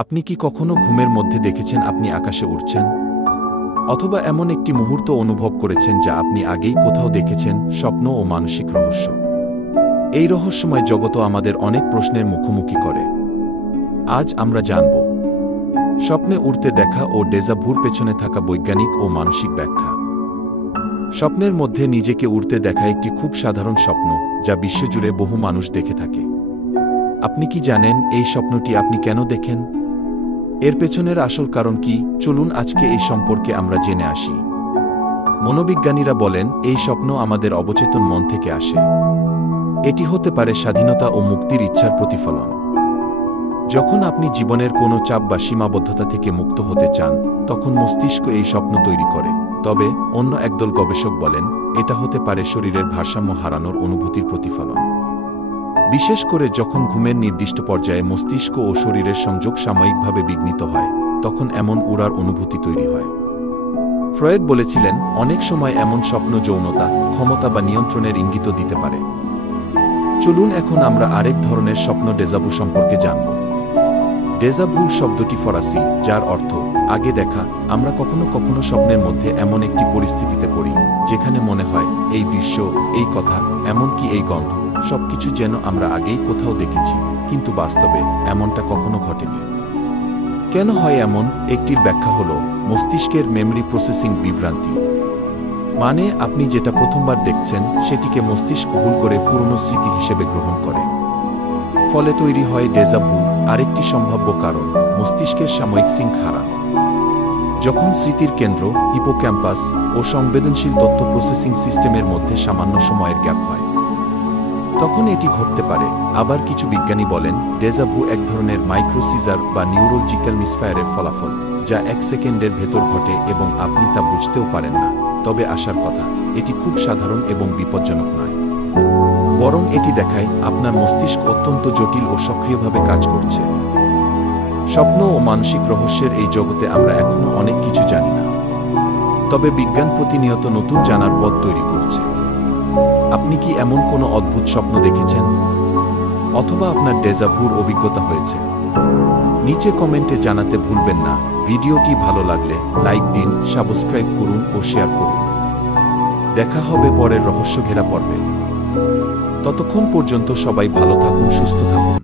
আপনি কি কখনো ঘুমের মধ্যে দেখেছেন আপনি আকাশে উড়ছেন? অথবা এমন একটি মুহূর্ত অনুভব করেছেন যা আপনি আগেই কোথাও দেখেছেন? স্বপ্ন ও মানসিক রহস্য। এই রহস্যময় জগৎ আমাদের অনেক প্রশ্নের মুখোমুখি করে। আজ আমরা জানব স্বপ্নে উড়তে দেখা ও ডেজা ভুর পেছনে থাকা বৈজ্ঞানিক ও মানসিক ব্যাখ্যা। স্বপ্নের মধ্যে নিজেকে উড়তে দেখা একটি খুব সাধারণ স্বপ্ন যা বিশ্বজুড়ে বহু মানুষ দেখে থাকে। আপনি কি জানেন এই স্বপ্নটি আপনি কেন দেখেন? এর পেছনের আসল কারণ কি? চলুন আজকে এই সম্পর্কে আমরা জেনে আসি। মনোবিজ্ঞানীরা বলেন এই স্বপ্ন আমাদের অবচেতন মন থেকে আসে। এটি হতে পারে স্বাধীনতা ও মুক্তির ইচ্ছার প্রতিফলন। যখন আপনি জীবনের কোনো চাপ বা সীমাবদ্ধতা থেকে মুক্ত হতে চান, তখন মস্তিষ্ক এই স্বপ্ন তৈরি করে। তবে অন্য একদল গবেষক বলেন এটা হতে পারে শরীরের ভারসাম্য হারানোর অনুভূতির প্রতিফলন। বিশেষ করে যখন ঘুমের নির্দিষ্ট পর্যায়ে মস্তিষ্ক ও শরীরের সংযোগ সাময়িকভাবে বিঘ্নিত হয়, তখন এমন উড়ার অনুভূতি তৈরি হয়। ফ্রয়েড বলেছিলেন অনেক সময় এমন স্বপ্ন যৌনতা, ক্ষমতা বা নিয়ন্ত্রণের ইঙ্গিত দিতে পারে। চলুন এখন আমরা আরেক ধরনের স্বপ্ন ডেজাভু সম্পর্কে জানব। ডেজাভু শব্দটি ফরাসি, যার অর্থ আগে দেখা। আমরা কখনো কখনো স্বপ্নের মধ্যে এমন একটি পরিস্থিতিতে পড়ি যেখানে মনে হয় এই দৃশ্য, এই কথা, এমনকি এই গন্ধ সবকিছু যেন আমরা আগেই কোথাও দেখেছি, কিন্তু বাস্তবে এমনটা কখনো ঘটেনি। কেন হয় এমন? একটির ব্যাখ্যা হল মস্তিষ্কের মেমরি প্রসেসিং বিভ্রান্তি। মানে আপনি যেটা প্রথমবার দেখছেন সেটিকে মস্তিষ্ক ভুল করে পুরনো স্মৃতি হিসেবে গ্রহণ করে। ফলে তৈরি হয় ডেজাভু। আরেকটি সম্ভাব্য কারণ মস্তিষ্কের সাময়িক সিঙ্ক হারানো। যখন স্মৃতির কেন্দ্র, হিপোক্যাম্পাস ও সংবেদনশীল তথ্য প্রসেসিং সিস্টেমের মধ্যে সামান্য সময়ের গ্যাপ হয়, তখন এটি ঘটতে পারে। আবার কিছু বিজ্ঞানী বলেন ডেজাভু এক ধরনের মাইক্রোসিজার বা নিউরোলজিক্যাল মিসফায়ারের ফলাফল, যা 1 সেকেন্ডের ভেতর ঘটে এবং আপনি তা বুঝতেও পারেন না। তবে আসার কথা, এটি খুব সাধারণ এবং বিপজ্জনক নয়। বরং এটি দেখায় আপনার মস্তিষ্ক অত্যন্ত জটিল ও সক্রিয়ভাবে কাজ করছে। স্বপ্ন ও মানসিক রহস্যের এই জগতে আমরা এখনো অনেক কিছু জানি না। তবে বিজ্ঞান প্রতিনিয়ত নতুন জানার পথ তৈরি করছে। আপনি কি এমন কোনো অদ্ভুত স্বপ্ন দেখেছেন? অথবা আপনার ডেজাভুর অভিজ্ঞতা হয়েছে? নিচে কমেন্টে জানাতে ভুলবেন না। ভিডিওটি ভালো লাগলে লাইক দিন, সাবস্ক্রাইব করুন ও শেয়ার করুন। দেখা হবে পরের রহস্যঘেরা পর্বে। ততক্ষণ পর্যন্ত সবাই ভালো থাকুন, সুস্থ থাকুন।